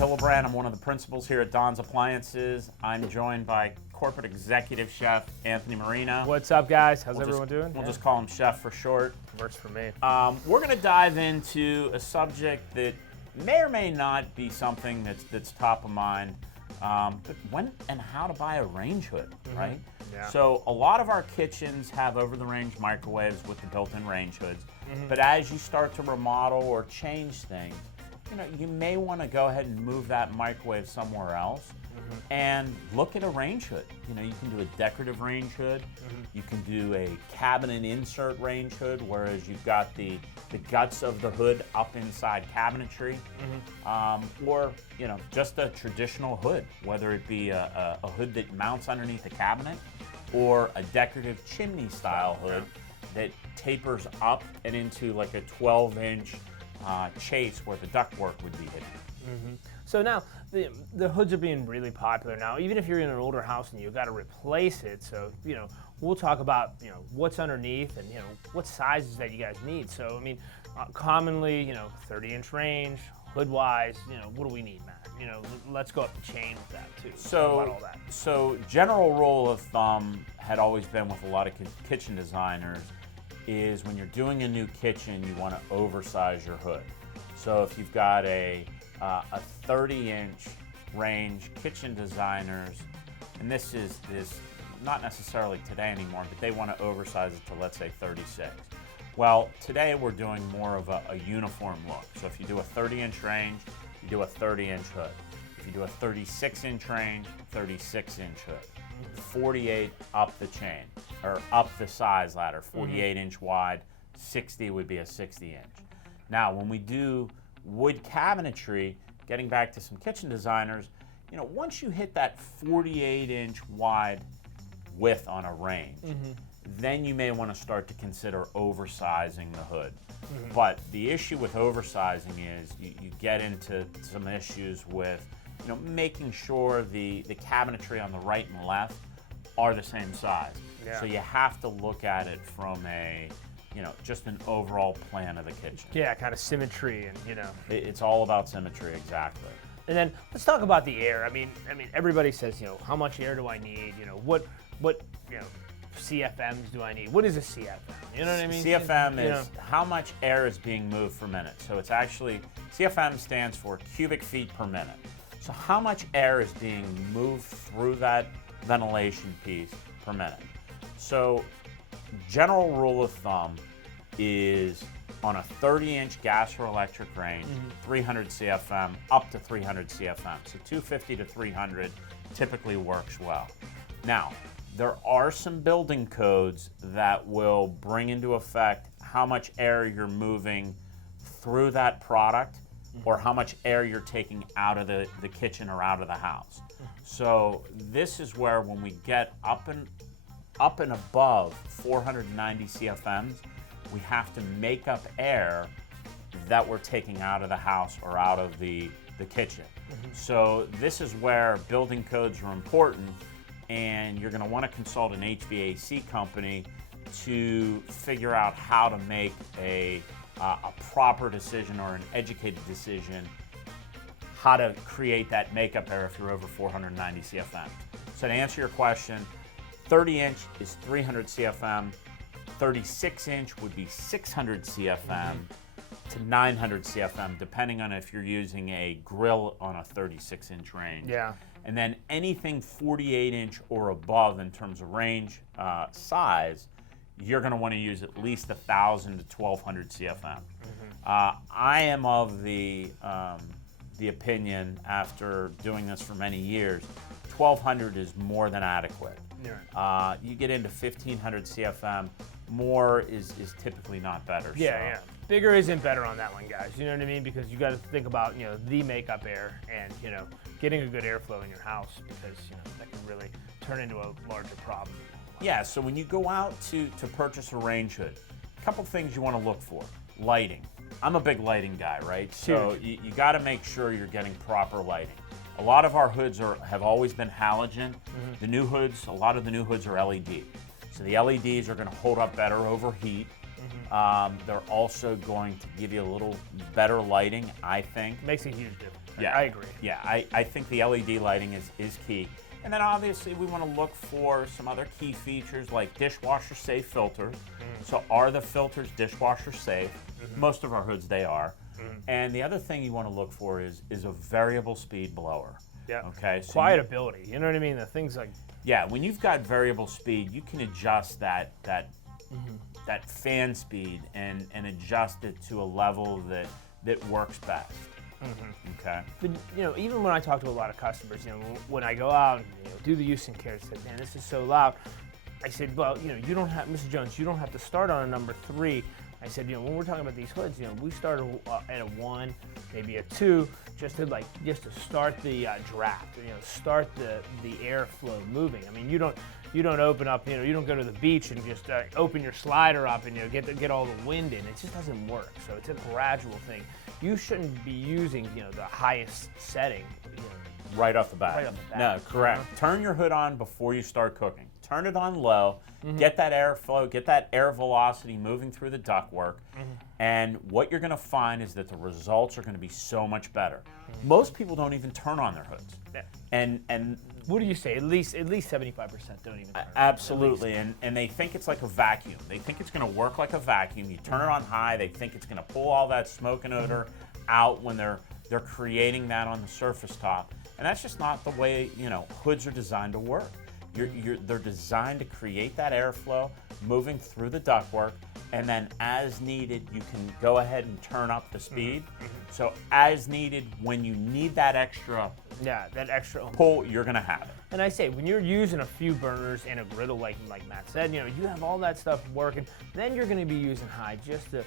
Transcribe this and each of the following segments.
Hillebrand. I'm one of the principals here at Don's Appliances. I'm joined by corporate executive chef Anthony Marino. What's up, guys? How's everyone doing? We'll just call him Chef for short. Works for me. We're going to dive into a subject that may or may not be something that's top of mind, but when and how to buy a range hood, right? Yeah. So a lot of our kitchens have over-the-range microwaves with the built-in range hoods, but as you start to remodel or change things, you may want to go ahead and move that microwave somewhere else and look at a range hood. You can do a decorative range hood. You can do a cabinet insert range hood, whereas you've got the guts of the hood up inside cabinetry, or just a traditional hood, whether it be a hood that mounts underneath a cabinet or a decorative chimney style hood that tapers up and into like a 12-inch chase where the ductwork would be hidden. So now the hoods are being really popular now. Even if you're in an older house and you've got to replace it, so we'll talk about what's underneath and what sizes that you guys need. So I mean, commonly 30-inch range, hood-wise, what do we need, Matt? Let's go up the chain with that too. So, about all that. So general rule of thumb had always been with a lot of kitchen designers is when you're doing a new kitchen, you want to oversize your hood. So if you've got a 30-inch range, kitchen designers, and this is not necessarily today anymore, but they want to oversize it to, let's say, 36. Well, today we're doing more of a uniform look. So if you do a 30-inch range, you do a 30-inch hood. If you do a 36-inch range, 36-inch hood. 48 up the chain, or up the size ladder, 48-inch wide, 60 would be a 60-inch. Now, when we do wood cabinetry, getting back to some kitchen designers, once you hit that 48-inch wide width on a range, then you may want to start to consider oversizing the hood. But the issue with oversizing is you get into some issues with making sure the cabinetry on the right and left are the same size. Yeah. So you have to look at it from a just an overall plan of the kitchen. Yeah, kind of symmetry and It's all about symmetry, exactly. And then let's talk about the air. I mean, everybody says, how much air do I need? What CFMs do I need? What is a CFM? You know what I mean? CFM is how much air is being moved per minute. So it's actually, CFM stands for cubic feet per minute. So how much air is being moved through that ventilation piece per minute? So general rule of thumb is on a 30-inch gas or electric range, 300 CFM up to 300 CFM. So 250 to 300 typically works well. Now, there are some building codes that will bring into effect how much air you're moving through that product or how much air you're taking out of the kitchen or out of the house. So this is where when we get up and above 490 CFMs, we have to make up air that we're taking out of the house or out of the kitchen. So this is where building codes are important, and you're going to want to consult an HVAC company to figure out how to make a proper decision or an educated decision how to create that makeup air if you're over 490 CFM. So to answer your question, 30-inch is 300 CFM, 36-inch would be 600 CFM to 900 CFM, depending on if you're using a grill on a 36-inch range. Yeah. And then anything 48-inch or above in terms of range size, you're going to want to use at least 1,000 to 1,200 CFM. I am of the opinion, after doing this for many years, 1,200 is more than adequate. Yeah. You get into 1,500 CFM, more is typically not better. Yeah. Bigger isn't better on that one, guys. You know what I mean? Because you got to think about the makeup air and getting a good airflow in your house, because that can really turn into a larger problem. Yeah. So when you go out to purchase a range hood, a couple things you want to look for: lighting. I'm a big lighting guy, right? So you got to make sure you're getting proper lighting. A lot of our hoods have always been halogen. A lot of the new hoods are LED. So the LEDs are going to hold up better over heat. They're also going to give you a little better lighting, I think. Makes a huge difference. Yeah, I agree. Yeah, I think the LED lighting is key. And then obviously we want to look for some other key features like dishwasher safe filters. So are the filters dishwasher safe? Most of our hoods, they are. And the other thing you want to look for is a variable speed blower. Yeah. Okay. So Quietability. You know what I mean? The things like. yeah, when you've got variable speed, you can adjust that fan speed and adjust it to a level that works best. Okay. But even when I talk to a lot of customers, when I go out and do the use and care, I said, man, this is so loud. I said, well, you don't have, Mrs. Jones, you don't have to start on a number 3. I said, when we're talking about these hoods, we start at a 1, maybe a 2, just to start the draft, start the airflow moving. I mean, you don't open up, you don't go to the beach and just open your slider up and get all the wind in. It just doesn't work. So it's a gradual thing. You shouldn't be using the highest setting. Right off the bat. Right off the bat. No, correct. Turn your hood on before you start cooking. Turn it on low, get that airflow, get that air velocity moving through the ductwork, and what you're going to find is that the results are going to be so much better. Most people don't even turn on their hoods. Yeah. And what do you say? At least 75% don't even turn. Absolutely, and they think it's like a vacuum. They think it's going to work like a vacuum. You turn it on high, they think it's going to pull all that smoke and odor out when they're creating that on the surface top. And that's just not the way hoods are designed to work. They're designed to create that airflow moving through the ductwork, and then as needed, you can go ahead and turn up the speed. So as needed, when you need that extra pull, you're gonna have it. And I say, when you're using a few burners and a griddle, like Matt said, you have all that stuff working, then you're gonna be using high just to,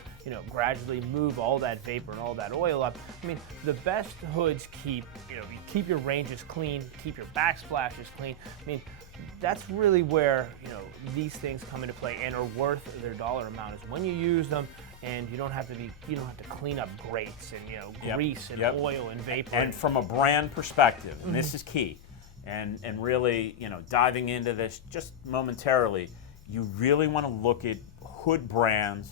gradually move all that vapor and all that oil up. I mean, the best hoods keep your ranges clean, keep your backsplashes clean. I mean, that's really where, these things come into play and are worth their dollar amount, is when you use them and you don't have to clean up grates and, grease and oil and vapor. And from a brand perspective, and this is key, and really, diving into this just momentarily, you really want to look at hood brands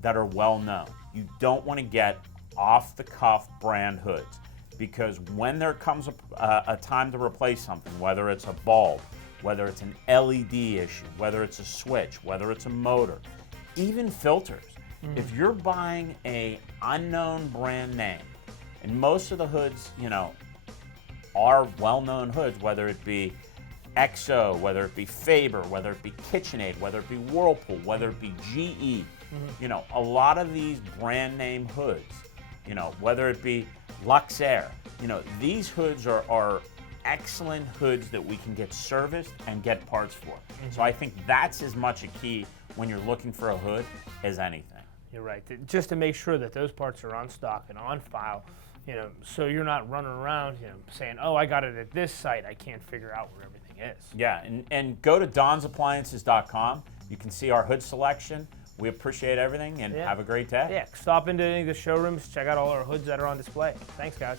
that are well known. You don't want to get off-the-cuff brand hoods, because when there comes a time to replace something, whether it's a bulb, whether it's an LED issue, whether it's a switch, whether it's a motor, even filters. If you're buying a unknown brand name, and most of the hoods, are well-known hoods, whether it be XO, whether it be Faber, whether it be KitchenAid, whether it be Whirlpool, whether it be GE, a lot of these brand name hoods, whether it be Luxair, these hoods are excellent hoods that we can get serviced and get parts for. So I think that's as much a key when you're looking for a hood as anything. You're right. Just to make sure that those parts are on stock and on file, so you're not running around, saying, oh, I got it at this site, I can't figure out where everything is. Yeah, and go to donsappliances.com. You can see our hood selection. We appreciate everything, and have a great day. Yeah, stop into any of the showrooms, check out all our hoods that are on display. Thanks, guys.